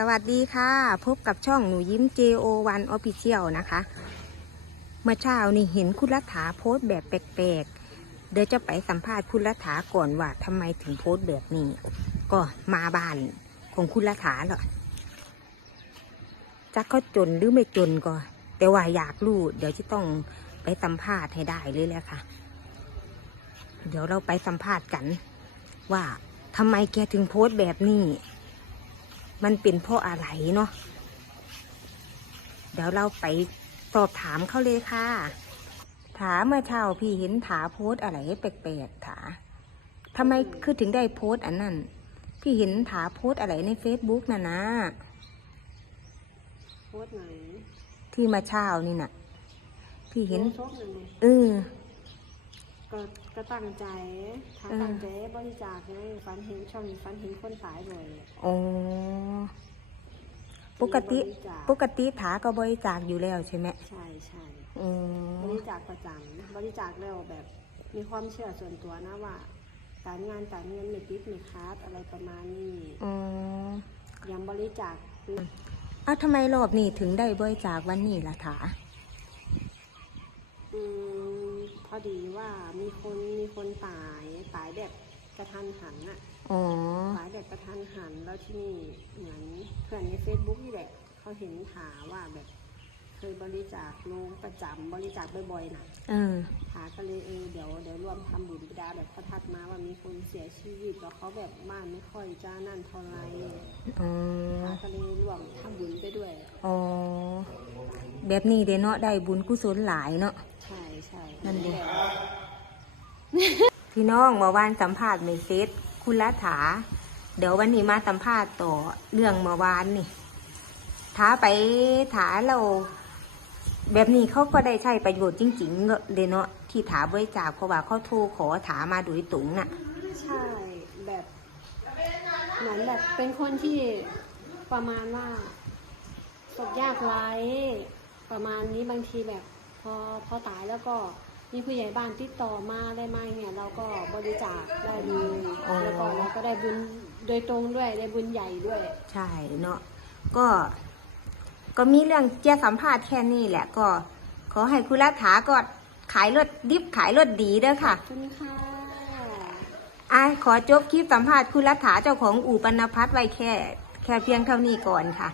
สวัสดีค่ะ พบกับช่องหนูยิ้ม JO1 Official นะคะ เมื่อเช้านี่เห็นคุณรัฐาโพสแบบแปลกๆ เดี๋ยวจะไปสัมภาษณ์คุณรัฐาก่อนว่าทำไมถึงโพสแบบนี้ ก็มาบ้านของคุณรัฐาเหรอจักเขาจนหรือไม่จนก็ แต่ว่าอยากรู้เดี๋ยวจะต้องไปสัมภาษณ์ให้ได้เลยแหละค่ะ เดี๋ยวเราไปสัมภาษณ์กัน ว่าทำไมแกถึงโพสแบบนี้ มันเป็นเพราะอะไรเนาะเดี๋ยวเราไปสอบถามเขาเลยค่ะ ถามเมื่อเช้าพี่เห็นถาโพสต์อะไรแปลกๆถาทำไมคือถึงได้โพสต์อันนั้นพี่เห็นถาโพสต์อะไรในเฟซบุ๊กน่ะนะโพสต์ไหนที่มาเช้านี่น่ะ พี่เห็นโพสต์หนึ่งเออ ก็ก็ตั้งใจทางเออตั้งใจบริจาคไงฝันเห็นช่องนี้ฝันเห็นคนตายบ่อยอ๋อปกติบริจาคปกติถาก็บริจาคอยู่แล้วใช่ไหมใช่ใช่อืมบริจาคประจำบริจาคแล้วแบบ มีความเชื่อส่วนตัวนะว่าการงานการเงินไม่ติดไม่คัดอะไรประมาณนี้อ๋อยังบริจาคอ้าวทำไมรอบนี้ถึงได้บริจาควันนี้ล่ะถาอืม พอดีว่ามีคนมีคนตายตายแบบกระทันหันอะอ๋อขายแบบกระทันหันแล้วที่นี่เหมือนเพื่อนในเฟซบุ๊กนี่แหละเขาเห็นถาว่าแบบ เคยบริจาคลงประจำบริจาคบ่อยๆนะเออ ถาก็เลยเออเดี๋ยวเดี๋ยวรวมทำบุญบิดาแบบเขาทักมาว่ามีคนเสียชีวิตแล้วเขาแบบบ้านไม่ค่อยจ้านั่นเท่าไหรอ๋อ ถาก็เลยรวมทำบุญไปด้วย อ๋อ แบบนี้เดะเนาะได้บุญกุศลหลายเนาะ ใช่ใช่ นั่นดิแหละพี่น้องเมื่อวานสัมภาษณ์ในเฟซคุณรัฐาเดี๋ยววันนี้มาสัมภาษณ์ต่อเรื่องเมื่อวานนี่ถาไปถาเรา แบบนี้เขาก็ได้ใช้ประโยชน์จริงๆเดะเนาะที่ถาบริจาคเพราะว่าเขาโทรขอถามาโดยตรงน่ะ ใช่แบบเหมือนแบบเป็นคนที่ประมาณว่าตกยากไร้ประมาณนี้บางทีแบบ พอพอตายแล้วก็ มีผู้ใหญ่บ้านติดต่อมาได้มาเนี่ยเราก็บริจาคได้ดีอ๋อ แล้วก็เราก็ได้บุญโดยตรงด้วยได้บุญใหญ่ด้วย ใช่เนาะก็ ก็มีเรื่องเจียสัมภาษณ์แค่นี้แหละก็ ขอให้คุณรัฐาก็ขายรถดิบขายรถดีเด้อค่ะขอบคุณค่ะอะขอจบคลิปสัมภาษณ์คุณรัฐาเจ้าของอู่ปรรณพัฒน์ไว้แค่ แค่เพียงเท่านี้ก่อนค่ะ